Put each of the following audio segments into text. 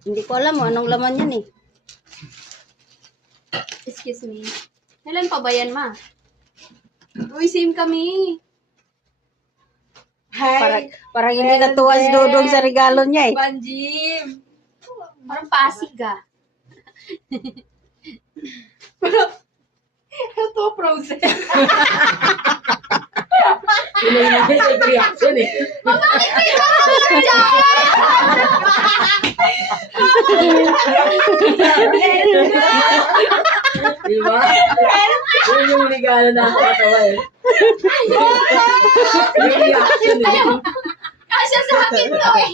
Hindi ko alam anong laman yan eh. Excuse me. Kailan pa ba yan, ma? Uy, same kami. Parang hindi natuwa si Dodong sa regalo niya eh. Banjim. Parang Pasig ah. Ano to, frozen? Yun lang namin sa reaction eh. Bakit may mga dyan? Diba? Yun yung regalo na ako katawa eh. Yung reaction eh. Kasi sa akin to eh.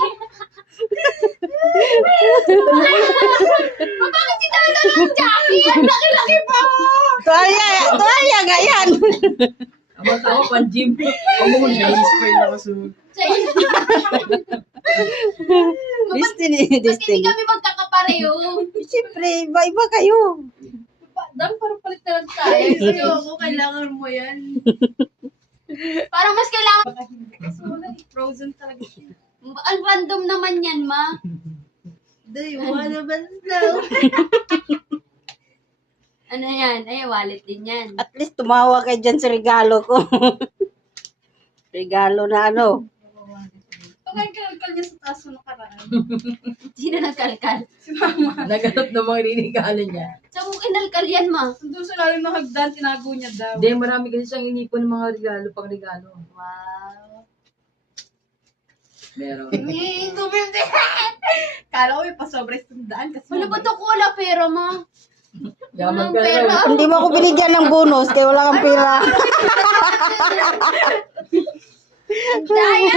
Bakit si Dalo ng jacket? Laki-laki pa! Tuwalya nga yan. Ang tawa pang gym. Huwag mo na-spray na kasunod. Destiny, Ba't hindi Destiny. kami magkakapareho? Siyempre, iba-iba kayo. Dam, parang palit na lang tayo. Hindi ako, kailangan mo yan. Parang mas kailangan. Kasi wala, frozen talaga siya. Ang random naman yan, ma. Day, wala naman daw. Ano yan? Ay, wallet din yan. At least tumawa kayo dyan sa regalo ko. Regalo na ano. Pagkalkal niya sa taso nakaraan. Sino nagkalkal? Naganap ng mga regalo niya. Saan mo kinalkal yan, ma? Doon sa lalim ng hagdan, tinago niya daw. Hindi, marami kasi siyang inipon ng mga regalo, pang regalo. Wow. Meron. 250! Kala ko may pasobra sundaan kasi... Ano ba ito ko wala pera, ma? Yaman Walang ka pera. na. Hindi mo ako binigyan ng bonus kaya wala kang pera. Daya!